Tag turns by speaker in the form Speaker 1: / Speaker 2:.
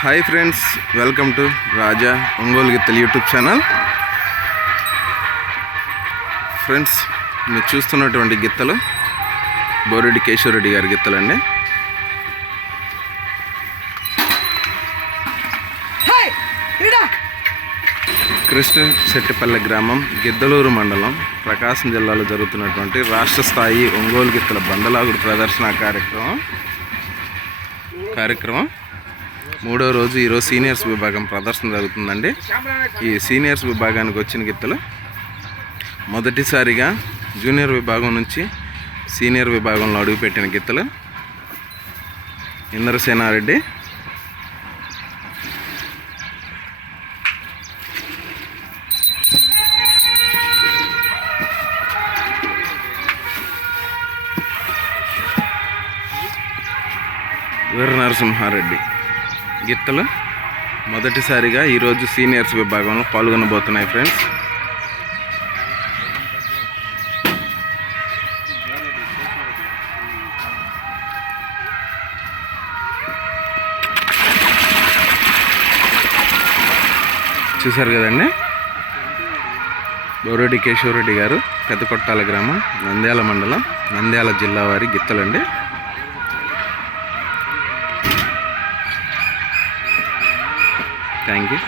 Speaker 1: Hi friends welcome to Raja Ongole గిత్తలు YouTube channel friends మీరు చూస్తున్నటువంటి గిత్తలు బోరెడ్డి కేశవరెడ్డి గారి గిత్తలండి. కృష్ణ శెట్టిపల్లె గ్రామం గిద్దలూరు మండలం ప్రకాశం జిల్లాలో జరుగుతున్నటువంటి రాష్ట్ర స్థాయి ఒంగోలు గిత్తల బండలాగుడు ప్రదర్శన కార్యక్రమం. కార్యక్రమం. మూడో రోజు ఈరోజు సీనియర్స్ విభాగం ప్రదర్శన జరుగుతుందండి. ఈ సీనియర్స్ విభాగానికి వచ్చిన గిత్తలు మొదటిసారిగా జూనియర్ విభాగం నుంచి సీనియర్ విభాగంలో అడుగుపెట్టిన గిత్తలు ఇంద్రసేనారెడ్డి వీర నరసింహారెడ్డి. గిత్తలు మొదటిసారిగా ఈరోజు సీనియర్స్ విభాగంలో పాల్గొనబోతున్నాయి ఫ్రెండ్స్. చూశారు కదండి? బోరెడ్డి కేశవరెడ్డి గారు పెద్దకొట్టాల గ్రామం నంద్యాల మండలం నంద్యాల జిల్లా వారి గిత్తలండి thank you.